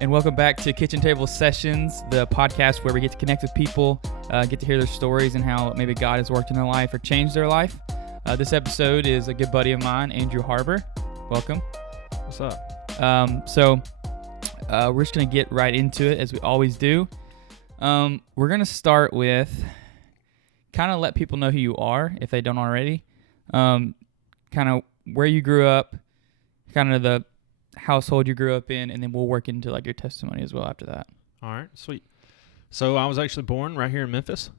And welcome back to Kitchen Table Sessions, the podcast where we get to connect with people, get to hear their stories and how maybe God has worked in their life or changed their life. This episode is a good buddy of mine, Andrew Harbour. Welcome. What's up? We're just going to get right into it, as we always do. We're going to start with kind of let people know who you are, if they don't already. Kind of where you grew up, kind of the household you grew up in, and then we'll work into like your testimony as well after that. All right, sweet. So I was actually born right here in Memphis,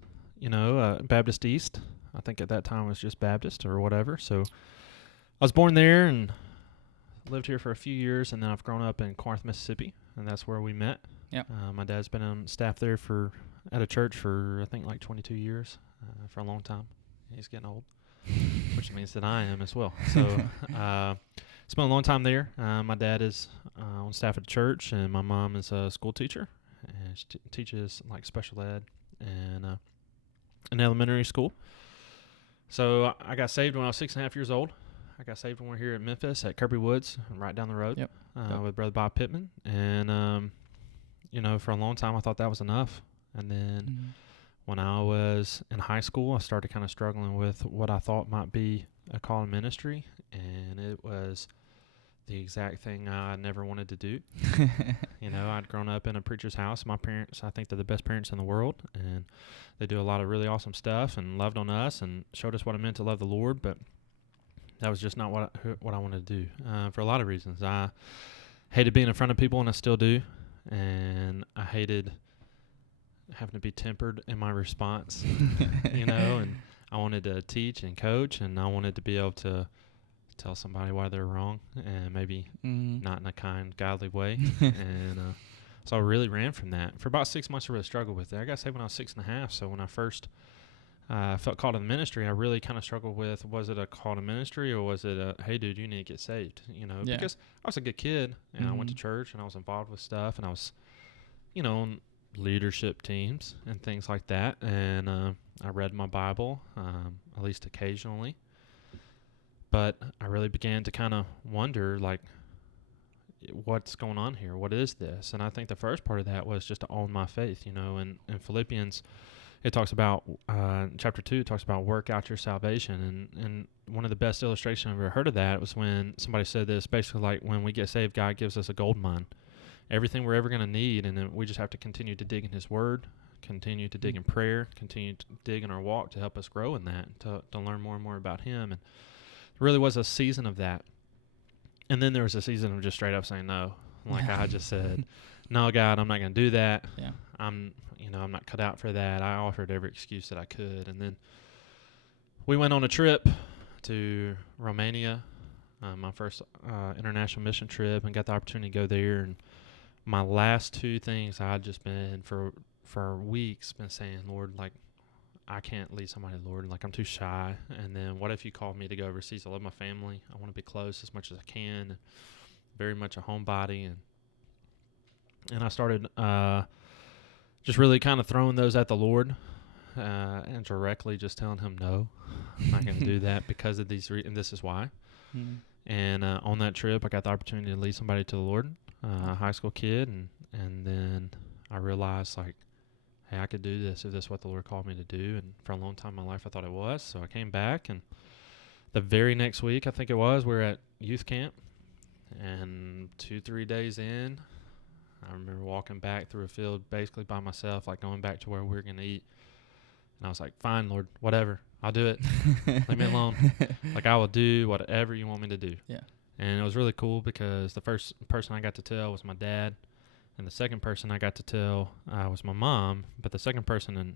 Baptist East. I think at that time it was just Baptist or whatever. So I was born there and lived here for a few years, and then I've grown up in Corinth, Mississippi, and that's where we met. Yep. My dad's been on staff there at a church for I think like 22 years, for a long time. He's getting old, which means that I am as well. So spent a long time there. My dad is on staff at a church, and my mom is a school teacher, and she teaches like special ed and in elementary school. So I got saved when I was 6.5 years old. I got saved when we were here in Memphis at Kirby Woods, right down the road. Yep. With Brother Bob Pittman. And, for a long time I thought that was enough. And then when I was in high school, I started kind of struggling with what I thought might be a call in ministry. And it was the exact thing I never wanted to do. I'd grown up in a preacher's house. My parents, I think they're the best parents in the world. And they do a lot of really awesome stuff and loved on us and showed us what it meant to love the Lord. But that was just not what I wanted to do for a lot of reasons. I hated being in front of people, and I still do. And I hated having to be tempered in my response, and I wanted to teach and coach, and I wanted to be able to tell somebody why they're wrong, and maybe not in a kind, godly way. And so I really ran from that. For about 6 months, I really struggled with it. I got saved when I was 6.5, so when I first felt called to the ministry, I really kind of struggled with, was it a call to ministry, or was it a, hey, dude, you need to get saved, because I was a good kid, and I went to church, and I was involved with stuff, and I was, on leadership teams and things like that, and I read my Bible, at least occasionally, but I really began to kind of wonder, like, what's going on here? What is this? And I think the first part of that was just to own my faith, in Philippians, it talks about, chapter 2, it talks about work out your salvation. And one of the best illustrations I've ever heard of that was when somebody said this, basically like when we get saved, God gives us a gold mine. Everything we're ever going to need, and then we just have to continue to dig in His Word, continue to dig in prayer, continue to dig in our walk to help us grow in that, to learn more and more about Him. And it really was a season of that. And then there was a season of just straight up saying no. Like I just said, no, God, I'm not going to do that. Yeah. I'm not cut out for that. I offered every excuse that I could. And then we went on a trip to Romania, my first international mission trip, and got the opportunity to go there. And my last two things, I'd just been for weeks been saying, Lord, like, I can't lead somebody, Lord. Like, I'm too shy. And then what if you called me to go overseas? I love my family. I want to be close as much as I can. Very much a homebody. And I started just really kind of throwing those at the Lord and directly just telling Him, no, I'm not going to do that because of these and this is why. And on that trip, I got the opportunity to lead somebody to the Lord, a high school kid. And then I realized, like, hey, I could do this if this is what the Lord called me to do. And for a long time in my life, I thought it was. So I came back, and the very next week, I think it was, we were at youth camp. And 2-3 days in, I remember walking back through a field basically by myself, like going back to where we were going to eat. And I was like, fine, Lord, whatever. I'll do it. Leave me alone. Like, I will do whatever you want me to do. Yeah. And it was really cool because the first person I got to tell was my dad. And the second person I got to tell was my mom. But the second person in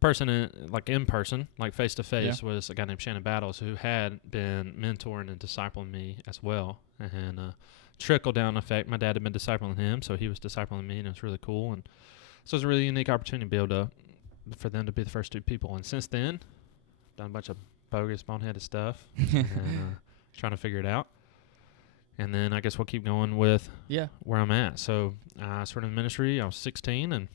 person, like face to face, was a guy named Shannon Battles, who had been mentoring and discipling me as well. And trickle down effect. My dad had been discipling him, so he was discipling me, and it was really cool. And so it was a really unique opportunity to be able for them to be the first two people. And since then, done a bunch of bogus, boneheaded stuff, and trying to figure it out. And then I guess we'll keep going with where I'm at. So I started in ministry. I was 16, and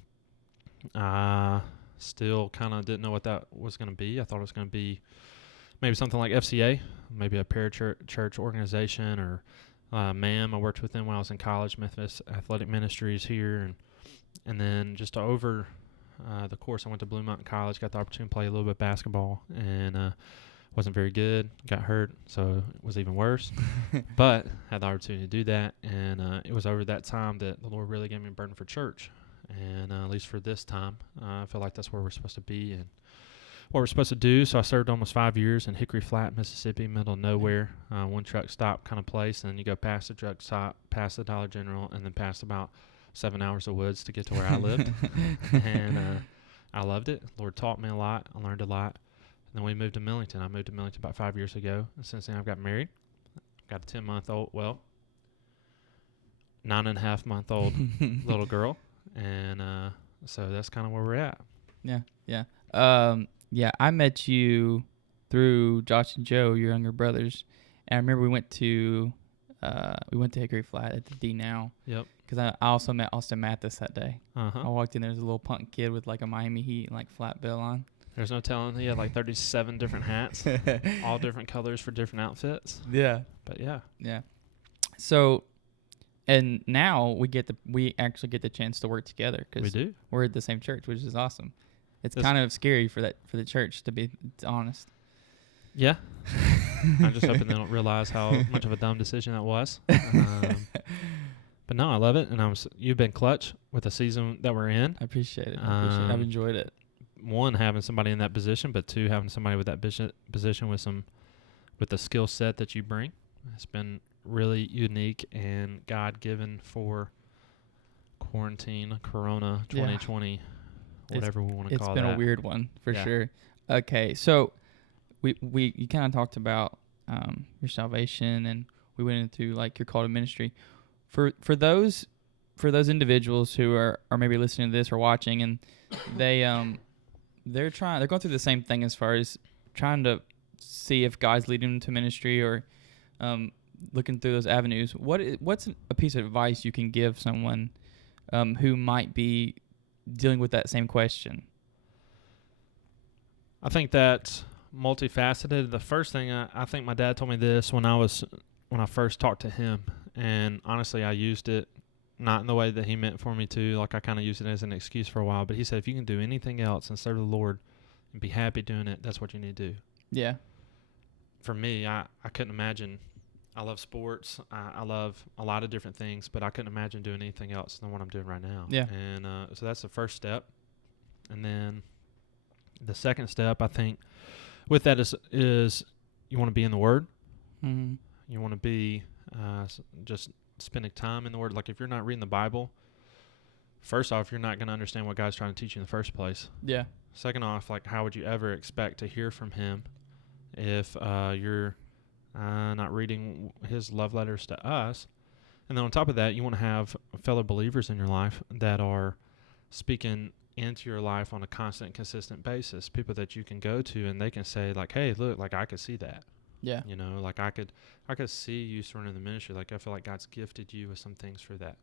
I still kind of didn't know what that was going to be. I thought it was going to be maybe something like FCA, maybe a parachurch organization, or MAM. I worked with them when I was in college, Memphis Athletic Ministries here, and then just over the course, I went to Blue Mountain College, got the opportunity to play a little bit of basketball, and wasn't very good, got hurt, so it was even worse. But had the opportunity to do that, and it was over that time that the Lord really gave me a burden for church. And at least for this time, I feel like that's where we're supposed to be and what we're supposed to do. So I served almost 5 years in Hickory Flat, Mississippi, middle of nowhere, one truck stop kind of place. And then you go past the truck stop, past the Dollar General, and then past about 7 hours of woods to get to where I lived. And I loved it. Lord taught me a lot. I learned a lot. And then we moved to Millington. I moved to Millington about 5 years ago. And since then, I've got married. Got a 10-month-old, 9.5-month-old little girl. And so that's kind of where we're at. Yeah. Yeah, I met you through Josh and Joe, your younger brothers. And I remember we went to Hickory Flat at the D now. Yep. Because I also met Austin Mathis that day. Uh-huh. I walked in, there was a little punk kid with like a Miami Heat and like flat bill on. There's no telling. He had like 37 different hats, all different colors for different outfits. Yeah. But yeah. So, and now we actually get the chance to work together We because do. we're at the same church, which is awesome. It's That's- kind of scary for the church, to be honest. Yeah. I'm just hoping they don't realize how much of a dumb decision that was. But no, I love it. And you've been clutch with the season that we're in. I appreciate it. I've enjoyed it. One, having somebody in that position, but two, having somebody with that position with the skill set that you bring. It's been really unique and God-given for quarantine, Corona 2020, whatever we want to call that. It's been a weird one for Yeah. sure. Okay, so you kind of talked about your salvation, and we went into like your call to ministry. For those individuals who are maybe listening to this or watching, and they're going through the same thing as far as trying to see if God's leading them to ministry or looking through those avenues. What's a piece of advice you can give someone who might be dealing with that same question? I think that's multifaceted. The first thing I think my dad told me this when I first talked to him, and honestly I used it not in the way that he meant for me to. Like I kind of used it as an excuse for a while, but he said if you can do anything else and serve the Lord and be happy doing it, that's what you need to do. Yeah. For me, I couldn't imagine. I love sports. I love a lot of different things, but I couldn't imagine doing anything else than what I'm doing right now. Yeah. And so that's the first step. And then the second step, I think, with that is you want to be in the Word. Mm-hmm. You want to be just spending time in the Word. Like if you're not reading the Bible, first off, you're not going to understand what God's trying to teach you in the first place. Yeah. Second off, like how would you ever expect to hear from Him if you're not reading His love letters to us? And then on top of that, you want to have fellow believers in your life that are speaking into your life on a constant, consistent basis. People that you can go to and they can say like, hey, look, like I could see that. Yeah. You know, like I could see you surrendering the ministry. Like I feel like God's gifted you with some things for that.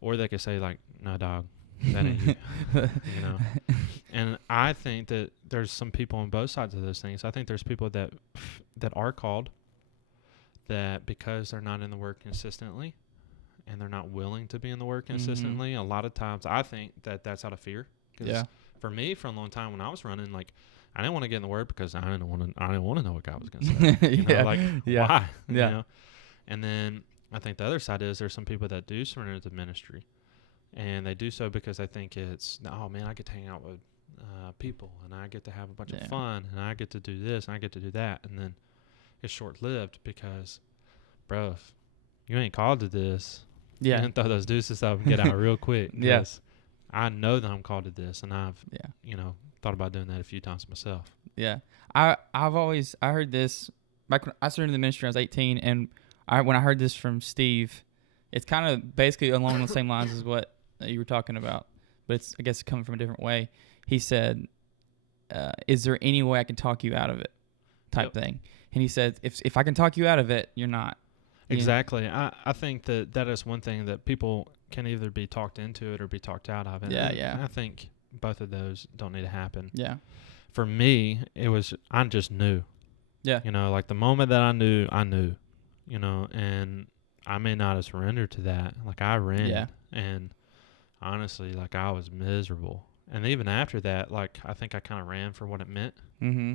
Or they could say like, no, dog, that ain't you. You know. And I think that there's some people on both sides of those things. I think there's people that are called that because they're not in the Word consistently and they're not willing to be in the Word consistently, a lot of times I think that that's out of fear. Because for me, for a long time when I was running, like I didn't want to get in the Word because I didn't want to know what God was going to say. You know, like why? You know? And then I think the other side is there's some people that do surrender to ministry, and they do so because they think it's, oh man, I get to hang out with people, and I get to have a bunch of fun, and I get to do this, and I get to do that, and then it's short-lived because, bro, if you ain't called to this, you can throw those deuces up and get out real quick. Yes. I know that I'm called to this, and I've thought about doing that a few times myself. Yeah. I heard this back when I started the ministry. I was 18, and when I heard this from Steve, it's kind of basically along the same lines as what you were talking about, but it's, I guess, coming from a different way. He said, is there any way I can talk you out of it type thing? And he said, if I can talk you out of it, you're not. Exactly. I think that is one thing that people can either be talked into it or be talked out of it. I think both of those don't need to happen. Yeah. For me, I just knew. Yeah. You know, like the moment that I knew, you know, and I may not have surrendered to that. Like I ran, Yeah. and honestly, like I was miserable. And even after that, like I think I kind of ran for what it meant. Mm-hmm.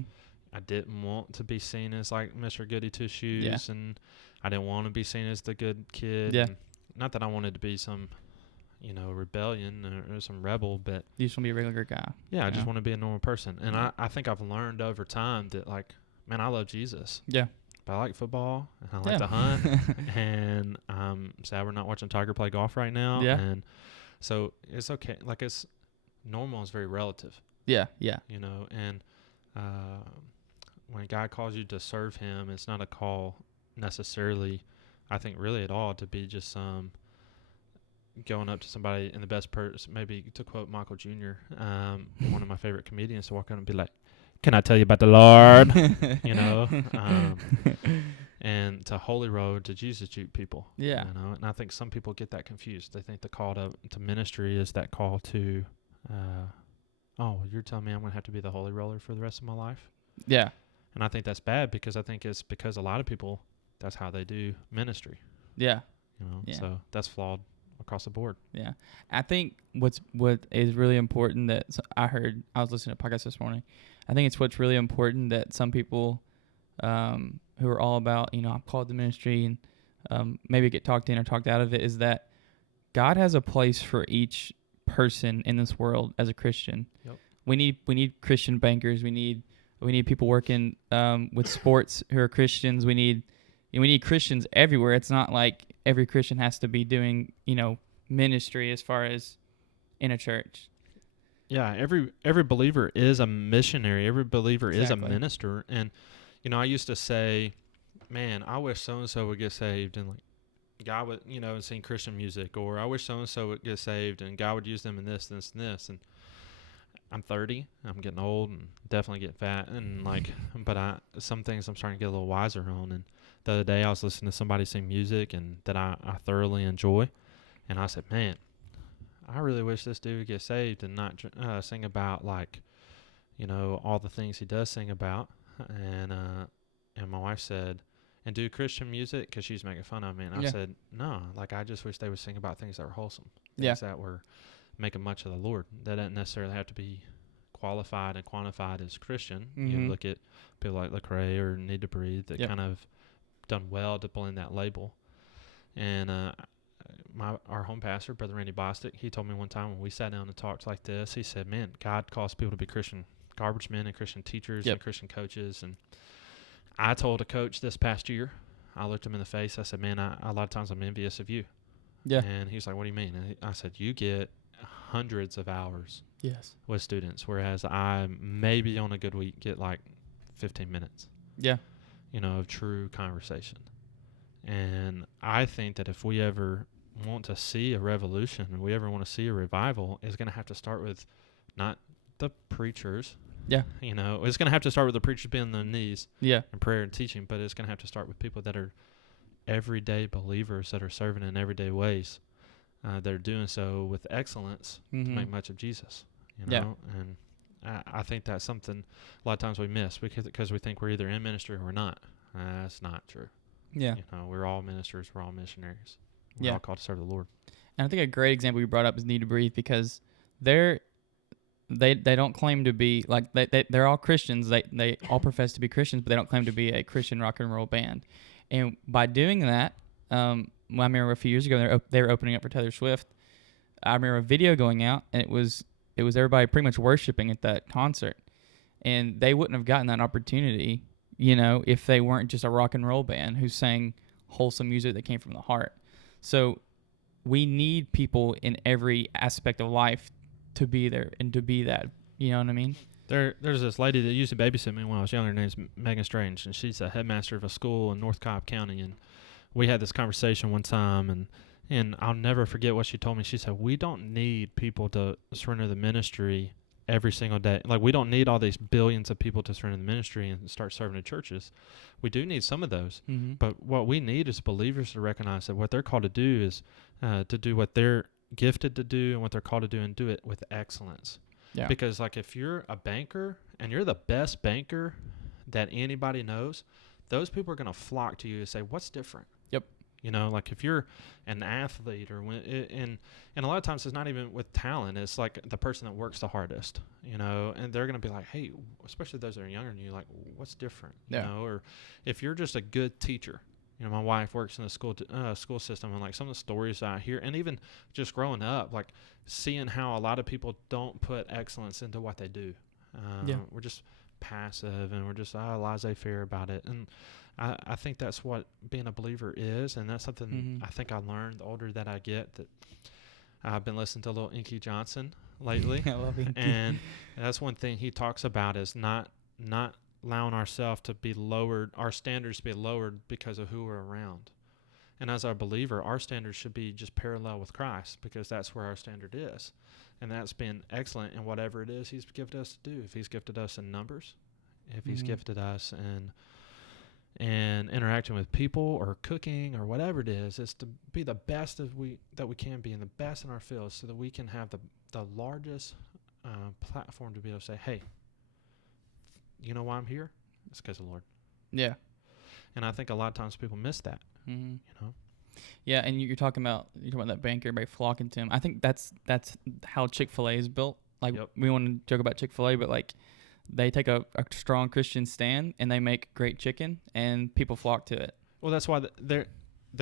I didn't want to be seen as like Mr. Goody Two Yeah. Shoes, and I didn't want to be seen as the good kid. Yeah. And not that I wanted to be some, rebellion or some rebel, but You just want to be a regular guy. yeah, I just Yeah. want to be a normal person. And Yeah. I think I've learned over time that like, man, I love Jesus. Yeah. But I like football and I like Yeah. to hunt. And I'm sad we're not watching Tiger play golf right now. Yeah. And so it's okay. Like it's normal is very relative, Yeah. Yeah. and when God calls you to serve him, it's not a call necessarily, I think really at all, to be just going up to somebody in the best person, maybe to quote Michael Jr., one of my favorite comedians, to walk up and be like, can I tell you about the Lord? And to Holy Road, to Jesus Juke people. Yeah. And I think some people get that confused. They think the call to ministry is that call to, you're telling me I'm going to have to be the Holy Roller for the rest of my life? Yeah. And I think that's bad because I think it's because a lot of people, that's how they do ministry. Yeah. Yeah. So that's flawed across the board. Yeah. I think what is really important that I was listening to a podcast this morning. I think it's what's really important that some people who are all about, I'm called to ministry and maybe get talked in or talked out of it, is that God has a place for each person in this world as a Christian. Yep. We need Christian bankers. We need people working with sports who are Christians. We need Christians everywhere. It's not like every Christian has to be doing, ministry as far as in a church. Yeah, every believer is a missionary. Every believer is a Exactly. minister. And, I used to say, man, I wish so-and-so would get saved. And, like, God would, sing Christian music. Or I wish so-and-so would get saved and God would use them in this, this, and this. And I'm 30. I'm getting old and definitely getting fat. And, but some things I'm starting to get a little wiser on. And the other day I was listening to somebody sing music and that I thoroughly enjoy. And I said, man, I really wish this dude would get saved and not sing about, like, all the things he does sing about. And my wife said, and do Christian music, because she's making fun of me. And I said, no, like, I just wish they would sing about things that were wholesome, things that were making much of the Lord. That doesn't necessarily have to be qualified and quantified as Christian. Mm-hmm. You look at people like Lecrae or Need to Breathe that Yep. kind of done well to blend that label. And our home pastor, Brother Randy Bostic, he told me one time when we sat down and talked like this, he said, man, God calls people to be Christian garbage men and Christian teachers and Christian coaches. And I told a coach this past year, I looked him in the face, I said, man, a lot of times I'm envious of you. Yeah. And he's like, what do you mean? And I said, you get hundreds of hours Yes. with students, whereas I maybe on a good week get like 15 minutes. Yeah. Of true conversation. And I think that if we ever want to see a revolution and we ever want to see a revival, it's going to have to start with not the preachers. Yeah. It's going to have to start with the preachers being on their knees Yeah. in prayer and teaching, but it's going to have to start with people that are everyday believers that are serving in everyday ways. They're doing so with excellence to make much of Jesus. Yeah. And I think that's something a lot of times we miss because we think we're either in ministry or we're not. That's not true. Yeah. We're all ministers. We're all missionaries. We're all called to serve the Lord. And I think a great example you brought up is Need to Breathe, because they don't claim to be like they're all Christians. They all profess to be Christians, but they don't claim to be a Christian rock and roll band. And by doing that, I remember a few years ago they were opening up for Taylor Swift. I remember a video going out, and it was everybody pretty much worshiping at that concert, and they wouldn't have gotten that opportunity, if they weren't just a rock and roll band who sang wholesome music that came from the heart. So we need people in every aspect of life to be there and to be that. You know what I mean? There's this lady that used to babysit me when I was younger. Her name's Megan Strange, and she's a headmaster of a school in North Cobb County. And we had this conversation one time, and I'll never forget what she told me. She said, we don't need people to surrender the ministry every single day. Like, we don't need all these billions of people to surrender the ministry and start serving in churches. We do need some of those. Mm-hmm. But what we need is believers to recognize that what they're called to do is to do what they're gifted to do and what they're called to do, and do it with excellence. Yeah. Because, like, if you're a banker and you're the best banker that anybody knows, those people are going to flock to you and say, what's different? Yep. You know, like if you're an athlete or and a lot of times it's not even with talent. It's like the person that works the hardest, you know, and they're going to be like, hey, especially those that are younger than you, like, what's different, you know? Or if you're just a good teacher, you know, my wife works in the school system, and like some of the stories I hear, and even just growing up, like seeing how a lot of people don't put excellence into what they do. We're just passive, and we're just laissez-faire about it. And I think that's what being a believer is, and that's something I think I learned the older that I get. That I've been listening to a little Inky Johnson lately, I love Inky. and that's one thing he talks about is not allowing ourselves to be lowered, our standards to be lowered because of who we're around. And as a believer, our standards should be just parallel with Christ, because that's where our standard is. And that's been excellent in whatever it is he's gifted us to do. If he's gifted us in numbers, if he's gifted us in interacting with people or cooking or whatever it is to be the best that we can be, and the best in our field, so that we can have the largest platform to be able to say, hey, you know why I'm here? It's because of the Lord. Yeah. And I think a lot of times people miss that, you know? Yeah, and you're talking about that banker, everybody flocking to him. I think that's how Chick-fil-A is built. Like, we want to joke about Chick-fil-A, but like they take a strong Christian stand, and they make great chicken, and people flock to it. Well, that's why they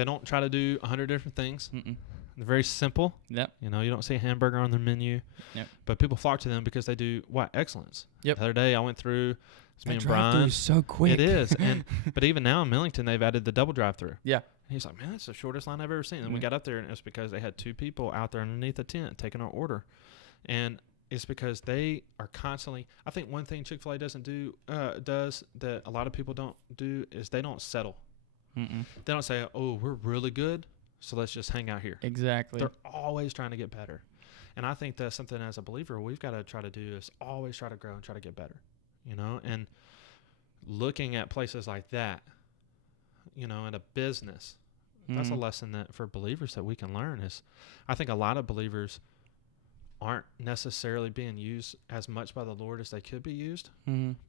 don't try to do 100 different things. They're very simple. Yep. You know, you don't see a hamburger on their menu. Yep. But people flock to them because they do what? Excellence. Yep. The other day I went through. That me and Brian. Is so quick. It is, but even now in Millington they've added the double drive-through. Yeah. And he's like, man, that's the shortest line I've ever seen. And we got up there, and it was because they had 2 people out there underneath the tent taking our order, and it's because they are constantly. I think one thing Chick-fil-A does that a lot of people don't do is they don't settle. They don't say, oh, we're really good, so let's just hang out here. Exactly. They're always trying to get better. And I think that's something as a believer we've got to try to do, is always try to grow and try to get better, you know? And looking at places like that, you know, in a business, that's a lesson that for believers that we can learn is, I think a lot of believers aren't necessarily being used as much by the Lord as they could be used,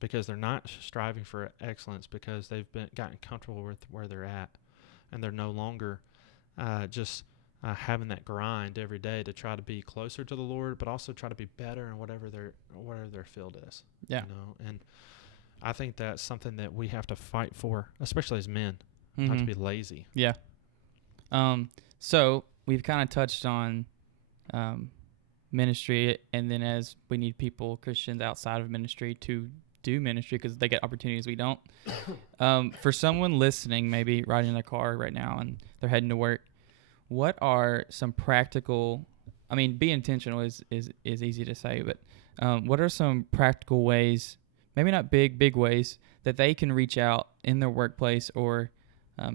because they're not striving for excellence, because they've gotten comfortable with where they're at, and they're no longer just having that grind every day to try to be closer to the Lord, but also try to be better in whatever their field is. Yeah. You know, and I think that's something that we have to fight for, especially as men, not to be lazy. Yeah. So we've kind of touched on ministry, and then as we need people, Christians outside of ministry, to do ministry because they get opportunities we don't. For someone listening, maybe riding in their car right now and they're heading to work, what are some practical, I mean, be intentional is easy to say, but what are some practical ways, maybe not big ways, that they can reach out in their workplace or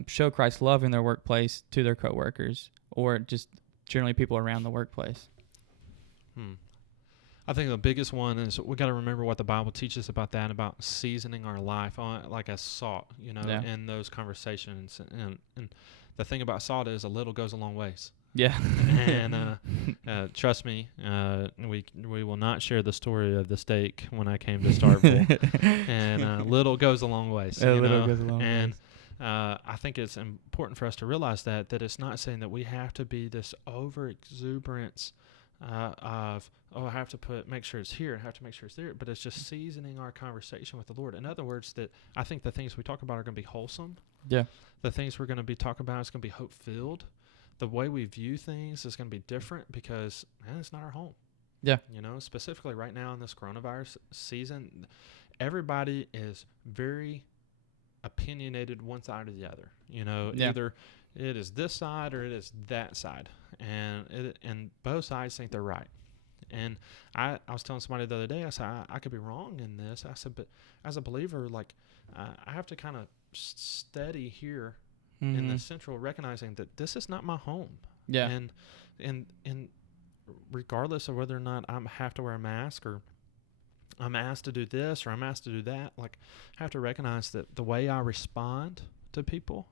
show Christ's love in their workplace to their coworkers, or just generally people around the workplace? I think the biggest one is we got to remember what the Bible teaches about that, about seasoning our life like as salt, you know, in those conversations. And the thing about salt is a little goes a long ways. Yeah. And trust me, we will not share the story of the steak when I came to Starkville. And little goes a long ways. Little goes a long ways. I think it's important for us to realize that it's not saying that we have to be this over exuberance of, I have to make sure it's here, I have to make sure it's there, but it's just seasoning our conversation with the Lord. In other words, that I think the things we talk about are going to be wholesome. Yeah. The things we're going to be talking about is going to be hope-filled. The way we view things is going to be different because, man, it's not our home. Yeah. You know, specifically right now in this coronavirus season, everybody is very opinionated one side or the other. You know, either it is this side or it is that side. And both sides think they're right. And I was telling somebody the other day, I said, I could be wrong in this. I said, but as a believer, like, I have to kind of steady here in the central, recognizing that this is not my home. Yeah. And regardless of whether or not I have to wear a mask, or I'm asked to do this, or I'm asked to do that, like, I have to recognize that the way I respond to people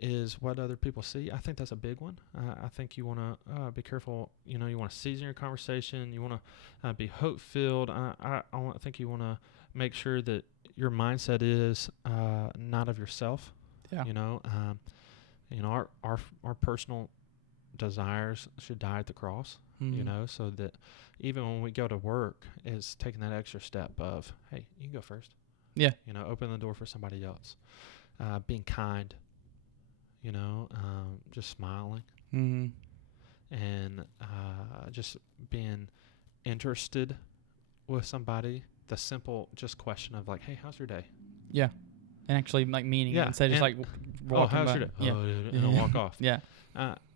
is what other people see. I think that's a big one. I think you want to be careful. You know, you want to season your conversation. You want to be hope-filled. I think you want to make sure that your mindset is not of yourself. Yeah. You know, our personal desires should die at the cross, so that even when we go to work, is taking that extra step of, hey, you can go first. Yeah. Open the door for somebody else. Being kind, just smiling, and just being interested with somebody. The simple just question of like, hey, how's your day? Yeah. And actually like meaning it instead of just like walking how's by. your day? Yeah. And walk off. Yeah.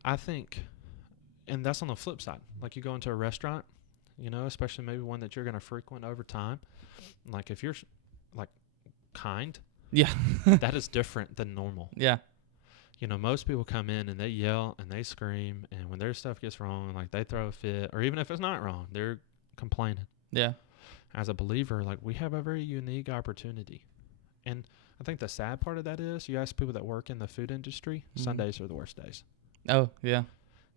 I think, and that's on the flip side. Like you go into a restaurant, especially maybe one that you're going to frequent over time. Like if you're like kind, yeah, that is different than normal. Yeah. Most people come in and they yell and they scream, and when their stuff gets wrong, like they throw a fit, or even if it's not wrong, they're complaining. Yeah. As a believer, like we have a very unique opportunity. And I think the sad part of that is you ask people that work in the food industry, Sundays are the worst days. Oh, yeah.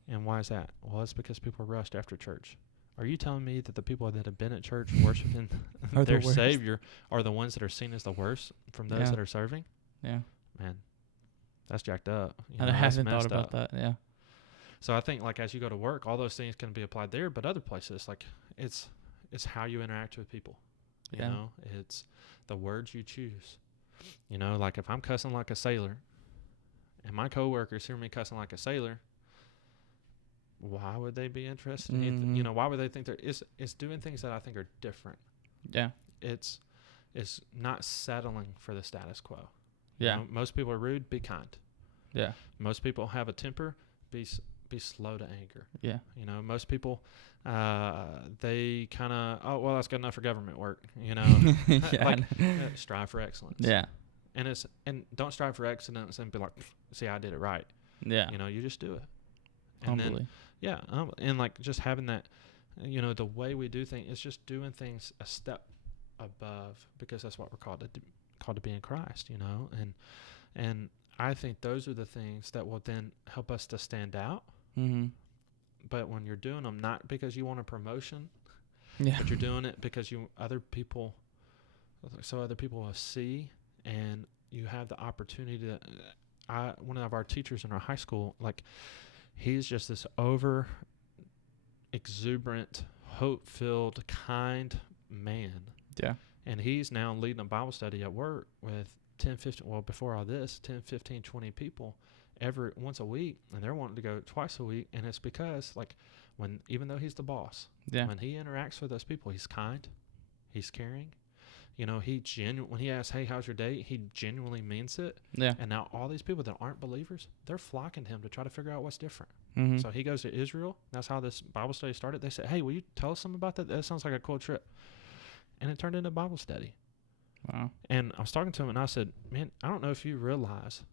And why is that? Well, it's because people rushed after church. Are you telling me that the people that have been at church worshiping their Savior are the ones that are seen as the worst from those that are serving? Yeah. Man, that's jacked up. I haven't thought about that. Yeah. So I think like as you go to work, all those things can be applied there, but other places, like it's how you interact with people. It's the words you choose. Like if I'm cussing like a sailor and my coworkers hear me cussing like a sailor, why would they be interested in anything? Why would they think it's doing things that I think are different? Yeah. It's not settling for the status quo. Yeah. Most people are rude, be kind. Yeah. Most people have a temper, be slow to anger. Yeah. Most people they kind of, that's good enough for government work, strive for excellence. Yeah. And don't strive for excellence and be like, see, I did it right. Yeah. You just do it. And humbly. And like just having that, the way we do things is just doing things a step above, because that's what we're called to be in Christ, and I think those are the things that will then help us to stand out. But when you're doing them, not because you want a promotion, but you're doing it because other people will see, and you have the opportunity to. One of our teachers in our high school, like, he's just this over exuberant, hope-filled, kind man. Yeah. And he's now leading a Bible study at work with 10, 15, before all this, 10, 15, 20 people once a week, and they're wanting to go twice a week. And it's because, like, even though he's the boss, when he interacts with those people, he's kind, he's caring. When he asks, hey, how's your day? He genuinely means it. Yeah. And now all these people that aren't believers, they're flocking to him to try to figure out what's different. So he goes to Israel. That's how this Bible study started. They said, hey, will you tell us something about that? That sounds like a cool trip. And it turned into a Bible study. Wow. And I was talking to him, and I said, man, I don't know if you realize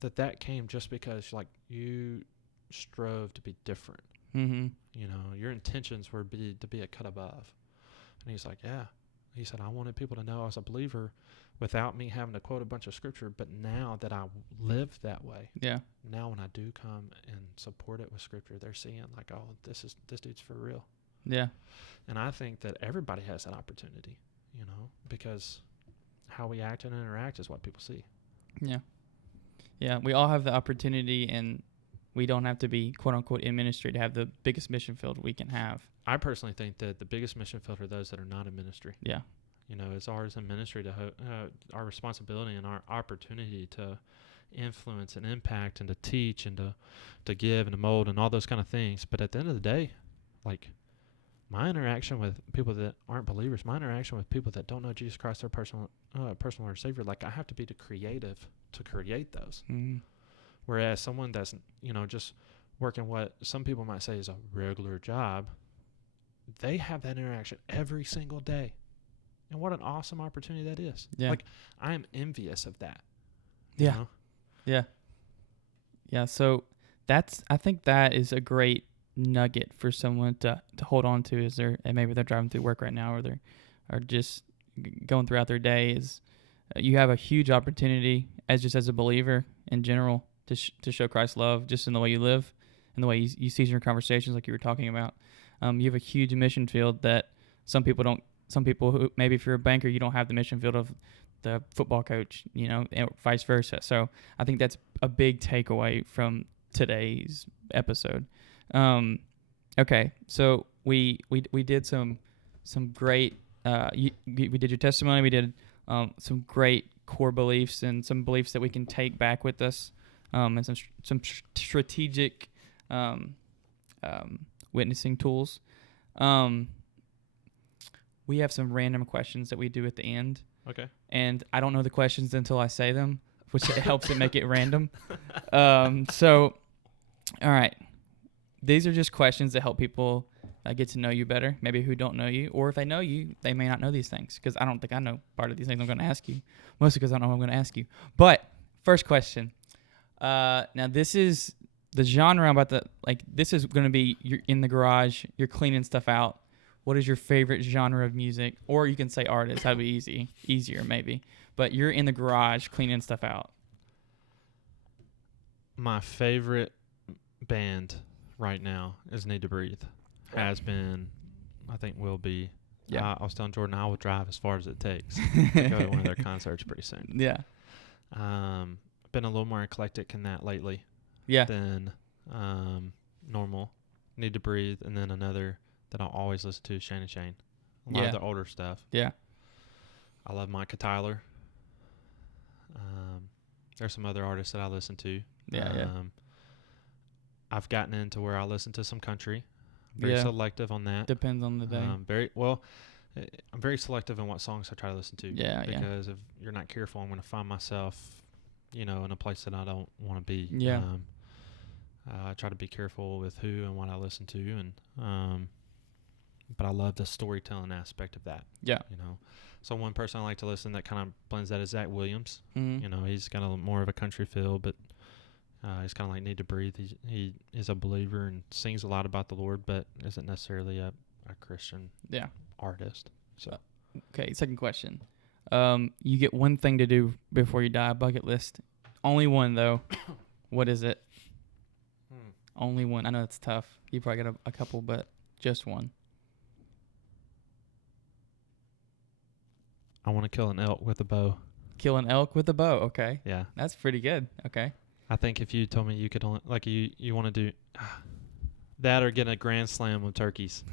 that came just because, like, you strove to be different. Your intentions were to be a cut above. And he's like, yeah. He said, I wanted people to know I was a believer without me having to quote a bunch of scripture. But now that I live that way, now when I do come and support it with scripture, they're seeing like, oh, this dude's for real. Yeah. And I think that everybody has that opportunity, because how we act and interact is what people see. Yeah. Yeah. We all have the opportunity, and we don't have to be quote unquote in ministry to have the biggest mission field we can have. I personally think that the biggest mission field are those that are not in ministry. Yeah. It's ours in ministry to our responsibility and our opportunity to influence and impact and to teach and to give and to mold and all those kind of things. But at the end of the day, like, my interaction with people that aren't believers, my interaction with people that don't know Jesus Christ, their personal Lord Savior, like, I have to be creative to create those. Whereas someone that's, just working what some people might say is a regular job, they have that interaction every single day. And what an awesome opportunity that is. Yeah. Like, I am envious of that. Yeah. Yeah. Yeah. So I think that is a great nugget for someone to hold on to and maybe they're driving through work right now, or are just going throughout their day, is you have a huge opportunity as a believer in general to show Christ's love just in the way you live and the way you season your conversations, like you were talking about. You have a huge mission field that some people don't. Some people who, maybe if you're a banker, you don't have the mission field of the football coach, and vice versa. So I think that's a big takeaway from today's episode. Okay, so we did some great. We did your testimony. We did some great core beliefs and some beliefs that we can take back with us, and some strategic witnessing tools. We have some random questions that we do at the end. Okay. And I don't know the questions until I say them, which helps it make it random. So, all right. These are just questions that help people get to know you better, maybe who don't know you. Or if they know you, they may not know these things, because I don't think I know part of these things I'm going to ask you, mostly because I don't know what I'm going to ask you. But first question. Now, this is the genre I'm about to, this is going to be you're in the garage, you're cleaning stuff out. What is your favorite genre of music? Or you can say artist. That'd be easier maybe. But you're in the garage cleaning stuff out. My favorite band right now is Need to Breathe. Has been, I think will be. Yeah. I was telling Jordan I will drive as far as it takes to go to one of their concerts pretty soon. Yeah. Been a little more eclectic in that lately. Yeah. Than normal. Need to Breathe, and then another that I'll always listen to, Shane and Shane. A lot of the older stuff. Yeah. I love Micah Tyler. There's some other artists that I listen to. Yeah. I've gotten into where I listen to some country. Very selective on that. Depends on the day. I'm very selective in what songs I try to listen to. Yeah. Because if you're not careful, I'm going to find myself, in a place that I don't want to be. Yeah. I try to be careful with who and what I listen to, and but I love the storytelling aspect of that. Yeah. So one person I like to listen that kind of blends that is Zach Williams. Mm-hmm. He's got a more of a country feel, but he's kind of like Need to Breathe. He is a believer and sings a lot about the Lord, but isn't necessarily a Christian artist. So okay, second question. You get one thing to do before you die, bucket list. Only one though. What is it? Only one. I know it's tough. You probably got a couple, but just one. I want to kill an elk with a bow. Kill an elk with a bow. Okay. Yeah. That's pretty good. Okay. I think if you told me you could only, you want to do that or get a grand slam of turkeys,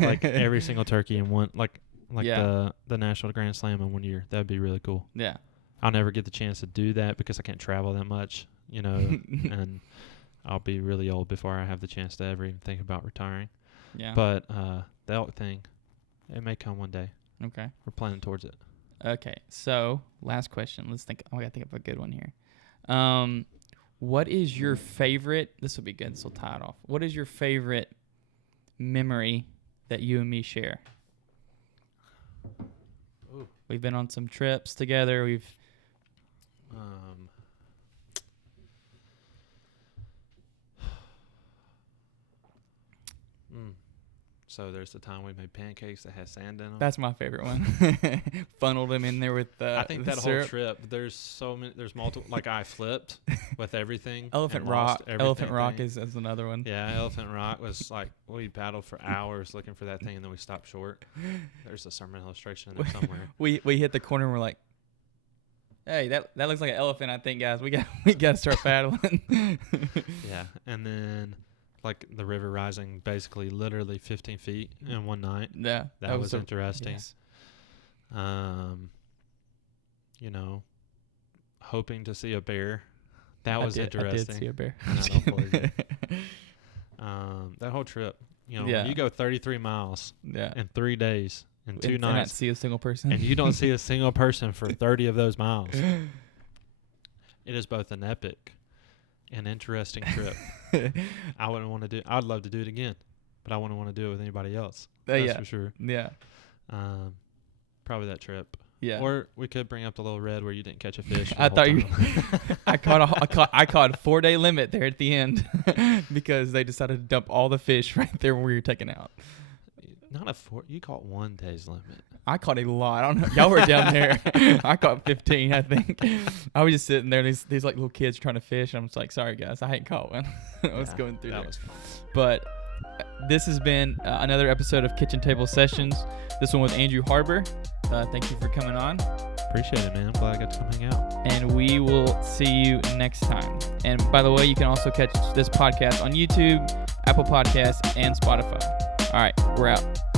like every single turkey in one, the national grand slam in 1 year, that'd be really cool. Yeah. I'll never get the chance to do that because I can't travel that much, and I'll be really old before I have the chance to ever even think about retiring. Yeah. But the elk thing, it may come one day. Okay. We're planning towards it. Okay. So last question. Let's think. I gotta think of a good one here. What is your favorite? This will be good. This will tie it off. What is your favorite memory that you and me share? Ooh. We've been on some trips together. So there's the time we made pancakes that had sand in them. That's my favorite one. Funneled them in there with I think the that syrup. whole trip, there's multiple, I flipped with everything. Elephant Rock is another one. Yeah, Elephant Rock was we battled for hours looking for that thing, and then we stopped short. There's a sermon illustration in there somewhere. we hit the corner and we're like, hey, that looks like an elephant, I think, guys. We got to start paddling. Yeah, and then the river rising basically literally 15 feet in one night. Yeah. That was interesting. Yes. Hoping to see a bear. That was interesting. I did see a bear. I don't believe it. That whole trip, when you go 33 miles in 3 days and 2 nights. And not see a single person. And you don't see a single person for 30 of those miles. It is both an epic and interesting trip. I'd love to do it again, but I wouldn't want to do it with anybody else. That's for sure. Yeah. Probably that trip. Yeah. Or we could bring up the little red where you didn't catch a fish. I thought I caught a 4-day limit there at the end because they decided to dump all the fish right there where we were taking out. You caught 1 day's limit. I caught a lot. I don't know. Y'all were down there. I caught 15, I think. I was just sitting there. These little kids trying to fish. I'm just like, sorry guys, I ain't caught one. I was going through that. Was fun. But this has been another episode of Kitchen Table Sessions. This one with Andrew Harbor. Thank you for coming on. Appreciate it, man. I'm glad I got to come hang out. And we will see you next time. And by the way, you can also catch this podcast on YouTube, Apple Podcasts, and Spotify. All right, we're out.